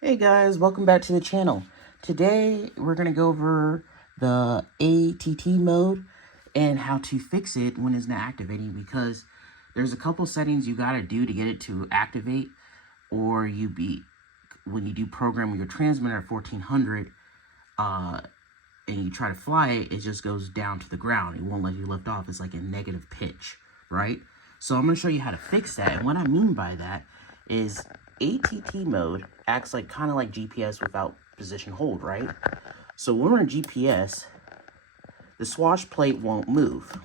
Hey guys, welcome back to the channel. Today we're going to go over the ATT mode and how to fix it when it's not activating, because there's a couple settings you got to do to get it to activate, or when you do program your transmitter at 1400 and you try to fly it, it just goes down to the ground. It won't let you lift off. It's like a negative pitch, right? So I'm going to show you how to fix that. And what I mean by that is ATT mode acts like kind of like GPS without position hold, right? So when we're in GPS, the swash plate won't move,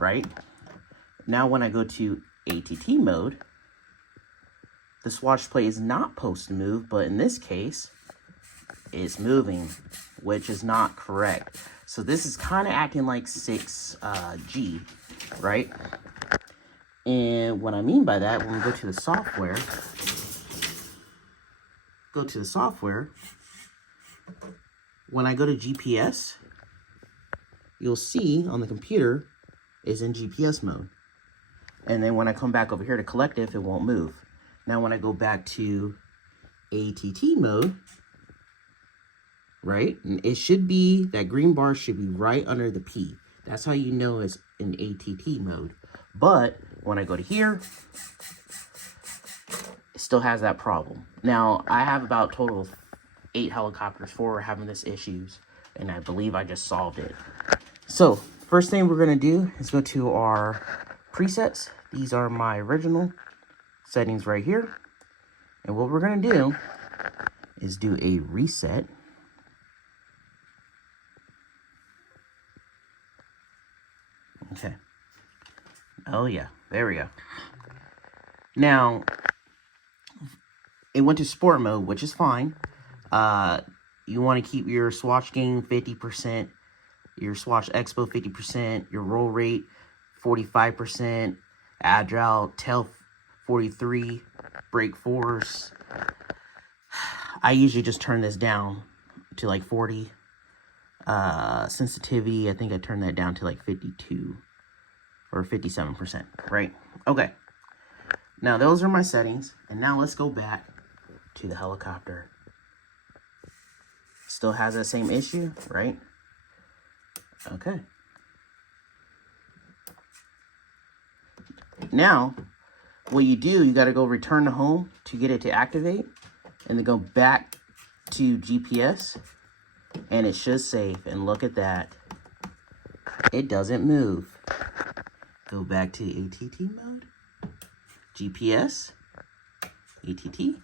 right? Now when I go to ATT mode, the swash plate is not supposed to move, but in this case, it's moving, which is not correct. So this is kind of acting like 6G, right? And what I mean by that, when we go to the software, when I go to GPS, you'll see on the computer is in GPS mode. And then when I come back over here to collective, it won't move. Now when I go back to ATT mode, right, and it should be, that green bar should be right under the P. That's how you know it's in ATT mode. But when I go to here, it still has that problem. Now, I have about total of 8 helicopters for having this issues, and I believe I just solved it. So, first thing we're going to do is go to our presets. These are my original settings right here. And what we're going to do is do a reset. Okay. Oh yeah, there we go. Now, it went to sport mode, which is fine. You want to keep your swatch gain 50%, your swatch expo 50%, your roll rate 45%, agile tail 43, brake force. I usually just turn this down to like 40. Sensitivity, I think I turned that down to like 52 or 57%, right? Okay. Now those are my settings, and now let's go back to the helicopter. Still has that same issue, right? Okay. Now, what you do, you got to go return to home to get it to activate, and then go back to GPS, and it should save. And look at that. It doesn't move. Go back to ATT mode. GPS. ATT.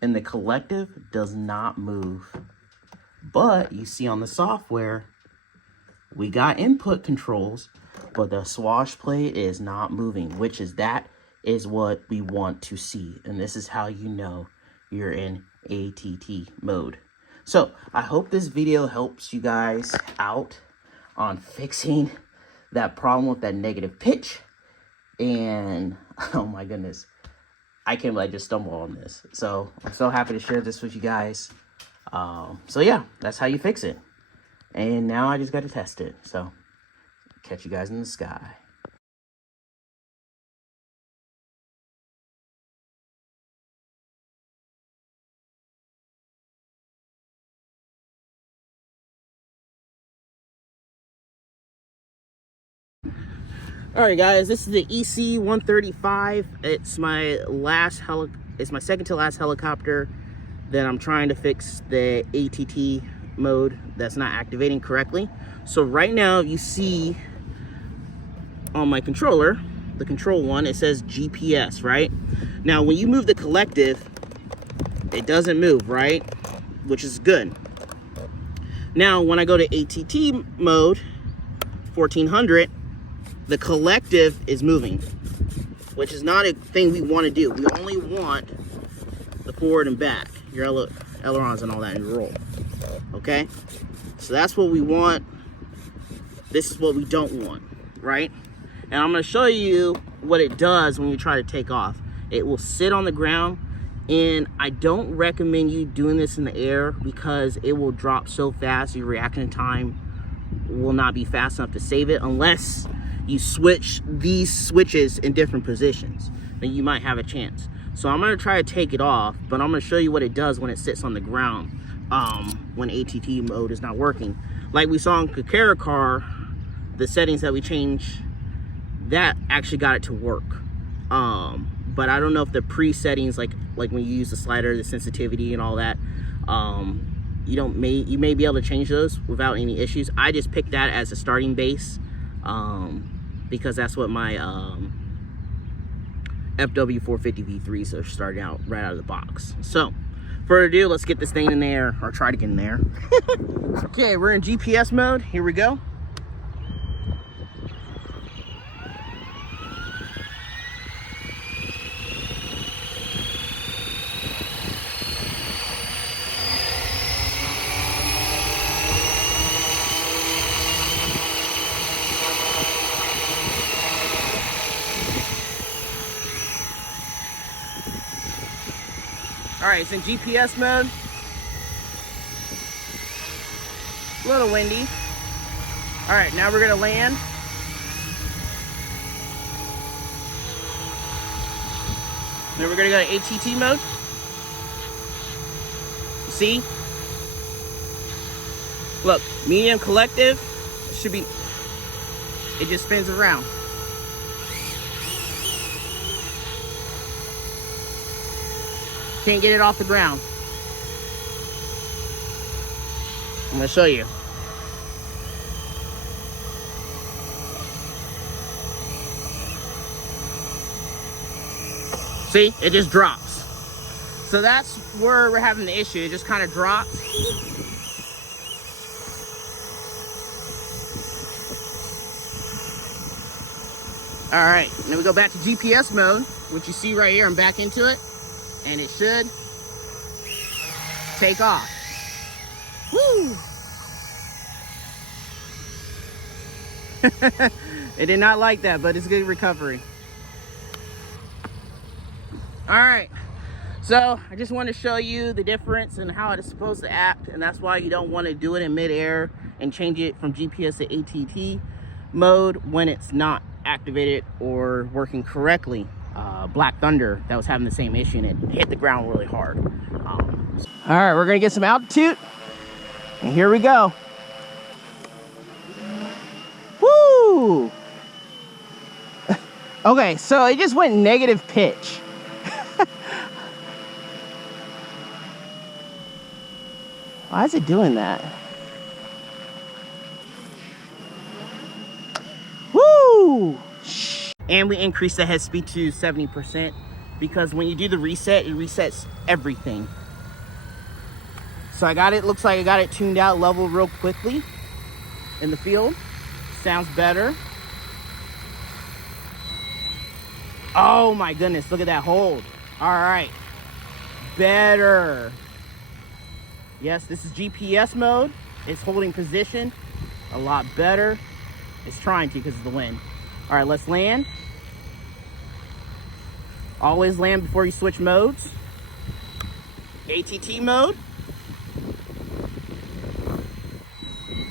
And the collective does not move. But you see on the software, we got input controls, but the swash plate is not moving, which is what we want to see. And this is how you know you're in ATT mode. So I hope this video helps you guys out on fixing that problem with that negative pitch. And oh my goodness, I can't believe I just stumbled on this. So I'm so happy to share this with you guys. So yeah, that's how you fix it. And now I just got to test it. So catch you guys in the sky. All right, guys, this is the EC-135. It's my second to last helicopter that I'm trying to fix the ATT mode that's not activating correctly. So right now, you see on my controller, the control one, it says GPS, right? Now, when you move the collective, it doesn't move, right? Which is good. Now, when I go to ATT mode, 1400, the collective is moving, which is not a thing we want to do. We only want the forward and back, your ailerons and all that, and your roll. Okay? So that's what we want. This is what we don't want, right? And I'm going to show you what it does when you try to take off. It will sit on the ground, and I don't recommend you doing this in the air because it will drop so fast. Your reaction time will not be fast enough to save it unless you switch these switches in different positions. Then you might have a chance. So I'm gonna try to take it off, but I'm gonna show you what it does when it sits on the ground, when ATT mode is not working. Like we saw in Kakara car, the settings that we changed, that actually got it to work. But I don't know if the pre-settings, like when you use the slider, the sensitivity and all that, you may be able to change those without any issues. I just picked that as a starting base, because that's what my FW450 V3s are starting out right out of the box. So further ado, let's get this thing in there, or try to get in there. Okay, we're in GPS mode. Here we go. All right, it's in GPS mode. A little windy. All right, now we're gonna land. Then we're gonna go to ATT mode. See? Look, medium collective, should be, it just spins around. Can't get it off the ground. I'm gonna show you. See, it just drops. So that's where we're having the issue. It just kind of drops. All right, now we go back to GPS mode, which you see right here. I'm back into it. And it should take off. Woo! It did not like that, but it's good recovery. All right, so I just want to show you the difference and how it is supposed to act, and that's why you don't want to do it in midair and change it from GPS to ATT mode when it's not activated or working correctly. Black Thunder, that was having the same issue, and it hit the ground really hard. All right, we're gonna get some altitude, and here we go. Woo! Okay, so it just went negative pitch. Why is it doing that? Woo! And we increased the head speed to 70% because when you do the reset, it resets everything. So I got it, looks like I got it tuned out level real quickly in the field. Sounds better. Oh my goodness, look at that hold. All right, better. Yes, this is GPS mode. It's holding position a lot better. It's trying to because of the wind. All right, let's land. Always land before you switch modes. ATT mode.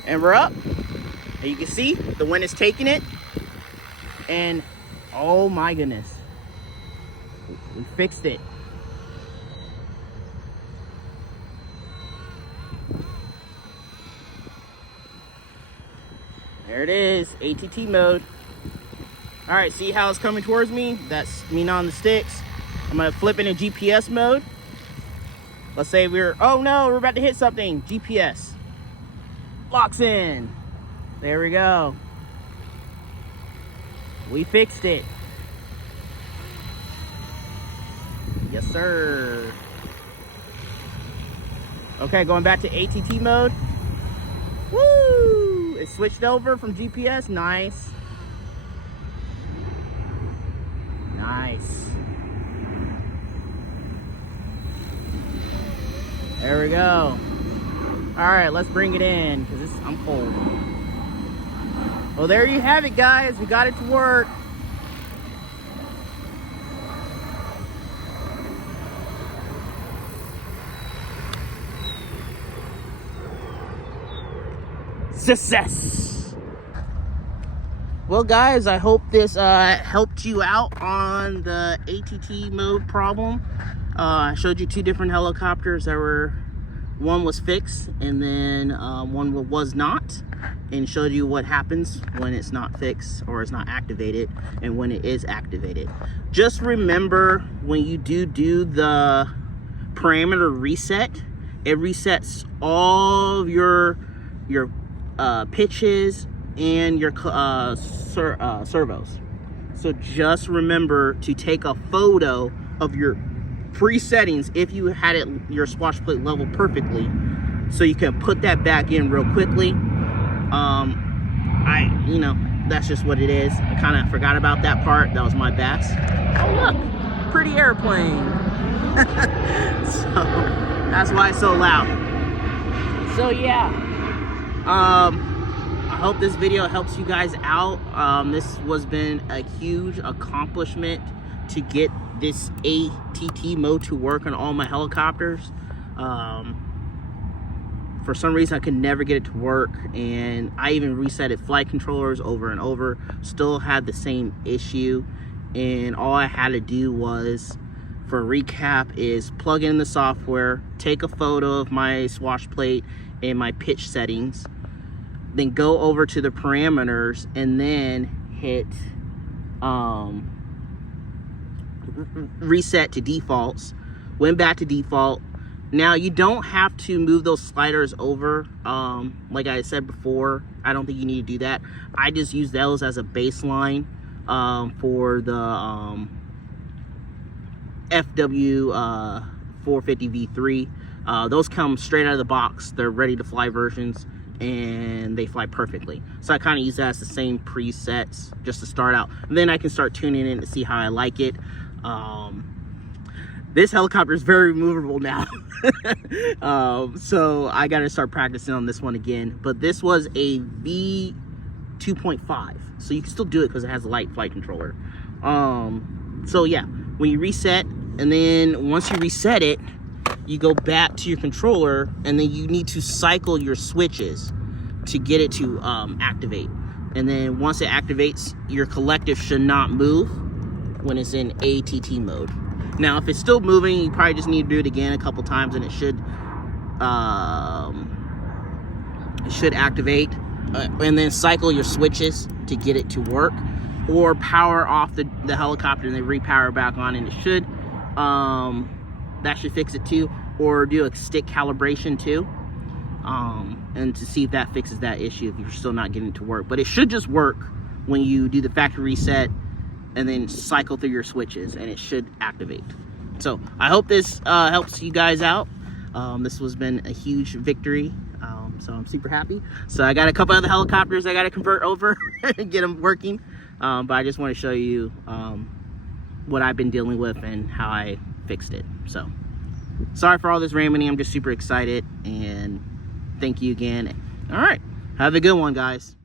And we're up. And you can see the wind is taking it. And oh my goodness, we fixed it. There it is, ATT mode. All right, see how it's coming towards me? That's me on the sticks. I'm gonna flip into GPS mode. Let's say oh no, we're about to hit something. GPS. Locks in. There we go. We fixed it. Yes, sir. Okay, going back to ATT mode. Woo! It switched over from GPS, nice. Nice. There we go. All right, let's bring it in because I'm cold. Well, there you have it, guys. We got it to work. Success. Well, guys, I hope this helped you out on the ATT mode problem. I showed you two different helicopters that were, one was fixed and then one was not, and showed you what happens when it's not fixed or it's not activated and when it is activated. Just remember, when you do the parameter reset, it resets all of your pitches and your servos. So just remember to take a photo of your pre-settings if you had it your swash plate level perfectly, so you can put that back in real quickly. That's just what it is. I kind of forgot about that part. That was my bad. Oh look, pretty airplane. So that's why it's so loud. So yeah, I hope this video helps you guys out. This has been a huge accomplishment to get this ATT mode to work on all my helicopters. For some reason I could never get it to work, and I even resetted flight controllers over and over, still had the same issue. And all I had to do was, for a recap, is plug in the software, take a photo of my swash plate and my pitch settings, then go over to the parameters and then hit reset to defaults. Went back to default. Now you don't have to move those sliders over. Like I said before, I don't think you need to do that. I just use those as a baseline for the FW 450 V3. Those come straight out of the box. They're ready to fly versions, and they fly perfectly. So I kind of use that as the same presets just to start out, and then I can start tuning in to see how I like it. This helicopter is very movable now. So I got to start practicing on this one again. But this was a V 2.5, so you can still do it because it has a light flight controller. So yeah, when you reset, and then once you reset it, you go back to your controller, and then you need to cycle your switches to get it to activate. And then once it activates, your collective should not move when it's in ATT mode. Now, if it's still moving, you probably just need to do it again a couple times, and it should activate. And then cycle your switches to get it to work, or power off the helicopter and then repower back on, and it should that should fix it too. Or do a stick calibration too, and to see if that fixes that issue if you're still not getting it to work. But it should just work when you do the factory reset and then cycle through your switches, and it should activate. So I hope this helps you guys out. This has been a huge victory, so I'm super happy. So I got a couple other helicopters I got to convert over and get them working, but I just want to show you what I've been dealing with and how I fixed it. So sorry for all this rambling. I'm just super excited, and thank you again. All right, have a good one, guys.